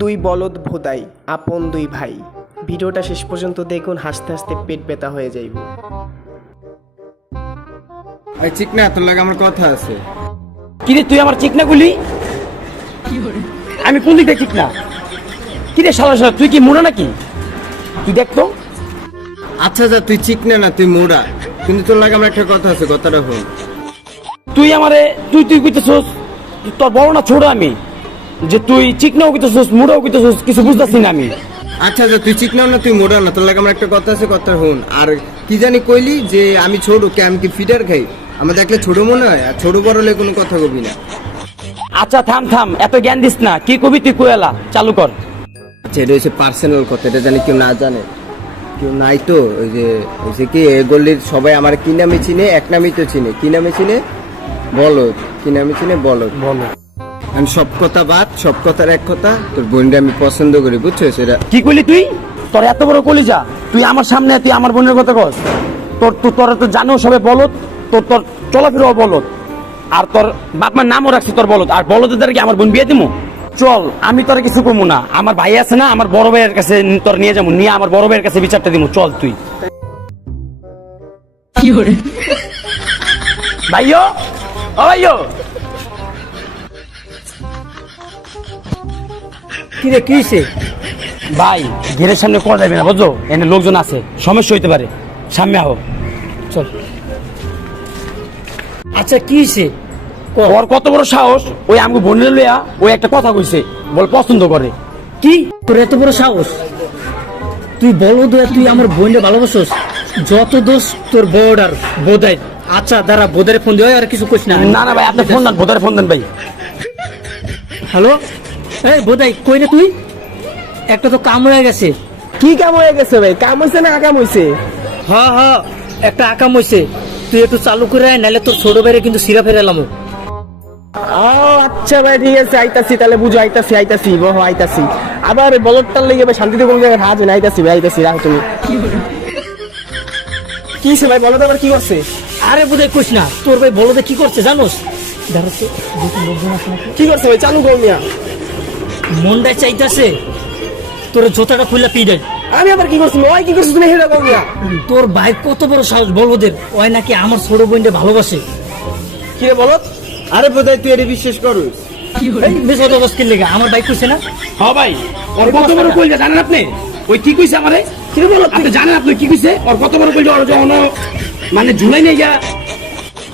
দুই বলদ ভোদাই আপন দুই ভাই। ভিডিওটা শেষ পর্যন্ত দেখুন, হাসতে হাসতে পেট ব্যথা হয়ে যাইব। ভাই চিকনা, তোর লাগে আমার কথা আছে। কিরে তুই আমার চিকনা গুলি? আমি কোন দিকটা চিকনা? কিরে সারা সারা তুই কি মোড়া নাকি? তুই দেখতো। আচ্ছা যা, তুই চিকনা না, তুই মোড়া, কিন্তু তোর লাগে আমার একটা কথা আছে, কথাটা হল। তুই আমারে তুই তুই কইতেছস, তোর বড় না ছোট আমি? যে তুই চিকনাও কইতেছস মোড়াও কইতেছস, কিছু বুঝতাছি না আমি। আচ্ছা যা, তুই চিকনাও না তুই মোড়া না, তোর লাগে আমার একটা কথা আছে, কথা হন। আর কি জানি কইলি যে আমি ছোট, কে আমি কি ফিডার খাই? আমার দেখলে ছোট মনে হয়? আর ছোট বড় হলে কোনো কথা কবি না। আচ্ছা থাম থাম, এত জ্ঞান দিস না। কি কবি তুই কইলা, চালু কর। আচ্ছা এটা হচ্ছে পার্সোনাল কথা, এটা জানি কেউ না জানে, কেউ নাই তো। ওই যে কি এ গল্লির সবাই আমার কি নামে চিনে? এক নামেই তো চিনে। কি নামে চিনে? বলদ। কি নামে চিনে? বলদ। বলদ। আমি সব কথা বাদ, সব কথার এক কথা, তোর বোনটা আমি পছন্দ করি, বুঝছো? সেটা কি কইলি তুই? তোর এত বড় কলিজা, তুই আমার সামনে তুই আমার বোনের কথা কস? তোর তো জানো সবে বলদ, তোর চলাফেরাও বলদ, আর তোর বাপ মার নামও রাখছি তোর বলদ। আর বলদের দ্বারা কি আমার বোন বিয়ে দিমু? চল, আমি তোর কিছু কমু না। আমার ভাই আছে না, আমার বড় ভাইয়ের কাছে তোর নিয়ে যাবো, নিয়ে আমার বড় ভাইয়ের কাছে বিচারটা দিমু। চল তুই। ভাইও, ও ভাইও। কিরে কি হইছে? ভাই ঘেরের সামনে করা যাবে না, বুঝছো? এখানে লোকজন আছে, সমস্যা হইতে পারে, সামনে আহো। চল। আচ্ছা কি হইছে? ওর কত বড় সাহস, ওই আমাকে বোনের লইয়া ওই একটা কথা কইছে, বল পছন্দ করে। কি তোর এত বড় সাহস? তুই বলদ হয়ে তুই আমার বোনকে ভালোবাসোস? যত দোষ তোর বর্ডার বোধাই। আচ্ছা দাঁড়া, বোধারে ফোন দিয়ে আর কিছু কইস না। না না ভাই, আপনি ফোন দেন, বোধারে ফোন দেন ভাই। হ্যালো, এই বোধাই কই রে তুই? একটা তো কাম হয়ে গেছে। কি কাম হয়ে গেছে ভাই? কাম হয়েছে না আকাম হয়েছে? হ্যাঁ হ্যাঁ, একটা আকাম হয়েছে। তুই একটু চালু করে আয়, নাহলে তোর ছোট ভাইরে কিন্তু সিরা ফেরে এলাম। আচ্ছা ভাই ঠিক আছে, আইতাছি তাহলে, বুঝো আইতাছি বহ আইতাছি। আবার বলদটার লেগে ভাই শান্তিতে কোনো জায়গায় হাজ না, আইতাছি ভাই আইতাছি, রাখো তুমি। কি হইছে ভাই? বলদ আবার কি করছে? আরে বোধাই কইস না, তোর ভাই বলদে কি করছে জানোস? দাঁড়া তো, দুটো লোকজন আছে নাকি? কি করছে ভাই? চালু করো মিয়া। মনটাই চাইতেছে তোর জোতাটা খুললা পিডাই। আমি আবার কি করছি? ওই কি করছিস তুমি? হেরা করো মিয়া। তোর ভাই কত বড় সাহস বলদের, ওই নাকি আমার ছোট বোনকে ভালোবাসে। কি রে বলদ? আরে বোধহয় তুই এটা বিশ্বাস করুস? এই বেশ অত বস কিনলে আমার ভাই কইছে না? হ্যাঁ ভাই, ওর কত বড় কইছে জানেন আপনি? ওই কি কইছে আমারে? কি রে বলদ, আপনি জানেন আপনি কি কইছে? ওর কত বড় কইছে, ওর যখন মানে ঝুলাই নিয়ে যা।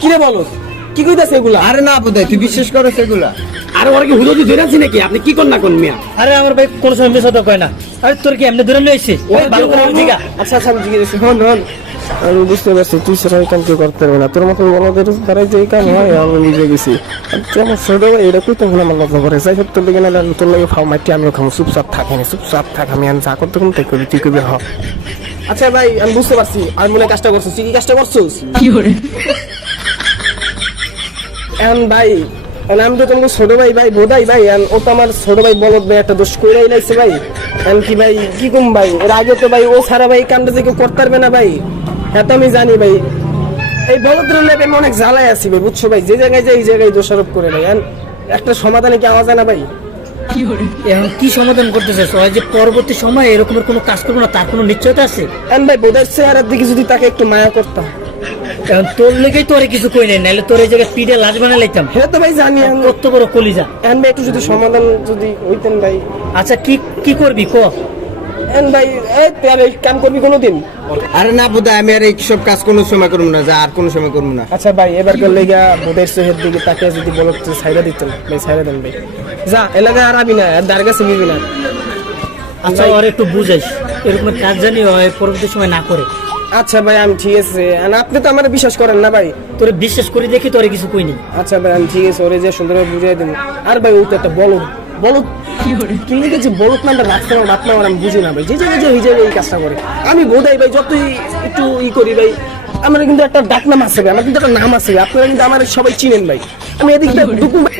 কি রে বলদ? কি কইতাছে এগুলা? আরে না বোধহয় তুই বিশ্বাস করস এগুলা? আর ওর কি হুদুদি ধরে আছি নাকি? আপনি কি কর না কোন মিয়া? আরে আমার ভাই কোন সময় বেশ অত কয় না। আরে তোর কি এমনি ধরে নিয়ে আইছে? ওই ভালো করে দিগা। আচ্ছা আচ্ছা, আমি জিজ্ঞেস হন হন, আমি বুঝতে পারছি তুই সেটা এই কাম কেউ করতে পারবে না। তোর মতো বলদের দ্বারাই যে এই কাম হয় আমি বুঝে গেছি। তুই আমার ছোট এটা কই তো আমার লজ্জা করে যাই হোক, তোর লেগে না তোর লাগে খাও মাটি আমিও খাবো। চুপচাপ থাক, এনে চুপচাপ থাক, আমি যা করতে কোন তাই করবি, তুই করবি হ। আচ্ছা ভাই আমি বুঝতে পারছি, আমি মনে হয় কাজটা করছিস। তুই কি কাজটা করছিস? কি করে? এখন ভাই আমি তো তোমাকে ছোট ভাই ভাই বোধাই ভাই, ও তো আমার ছোট ভাই বলদ ভাই, একটা দোষ কইরাই লাগছে ভাই। এখন কি ভাই কি কম ভাই, এর আগে তো ভাই ও সারা ভাই কামটা যে কেউ করতে পারবে না ভাই, হ্যাঁ তো আমি জানি ভাই। এই বলদের লেবে আমি অনেক জ্বালায় আছি ভাই, বুঝছো ভাই? যে জায়গায় যাই এই জায়গায় দোষারোপ করে ভাই। একটা সমাধানে কি আওয়াজ হয় না ভাই? এখন কি সমাধান করতে চাস? ওই যে পরবর্তী সময় এরকমের কোনো কাজ করবো না, তার কোনো নিশ্চয়তা আছে? এখন ভাই বোধার চেহারার দিকে যদি তাকে একটু মায়া করতাম। এখন তোর লেগেই তোরে কিছু কই নাই, নাহলে তোর এই জায়গায় পিঠে লাশ বানা লাইতাম। হ্যাঁ তো ভাই জানি। কত বড় কলিজা। এখন ভাই একটু যদি সমাধান যদি হইতেন ভাই। আচ্ছা কি কি করবি ক? এখন ভাই এই তুই আর এই কাম করবি কোনোদিন? আরে না বোধহয়, আমি আর এই সব কাজ কোনো সময় করবো না, যা আর কোনো সময় করবো না। আচ্ছা ভাই এবার করলে গা বোধের চেহার দিকে তাকে যদি বলো সাইরা দিতেন ভাই, সাইরা দেন ভাই। যা এলাকায় আর আবি না, আর দাঁড় কাছে নিবি না। আচ্ছা ওর একটু বুঝাইস, এরকম কাজ জানি হয় পরবর্তী সময় না করে। আচ্ছা ভাই আমি ঠিক আছে, আপনি তো আমার বিশ্বাস করেন না ভাই। তোরে বিশ্বাস করে দেখি তোরে কিছু কইনি। আচ্ছা ভাই আমি ঠিক আছে, ওরে যে সুন্দরভাবে বুঝিয়ে দেবো। আর ভাই ওই তো একটা বলদ বলদ কি লিখেছে? বলদ নামটা রাখতে আমার বাপ আমার আমি বুঝি না ভাই, যে জায়গায় যে এই জায়গায় এই কাজটা করে। আমি বোধাই ভাই যতই একটু করি ভাই, আমার কিন্তু একটা ডাক নাম আছে ভাই, আমার কিন্তু একটা নাম আছে। আপনারা কিন্তু আমার সবাই চিনেন ভাই। আমি এদিক দিয়ে ঢুকুন ভাই।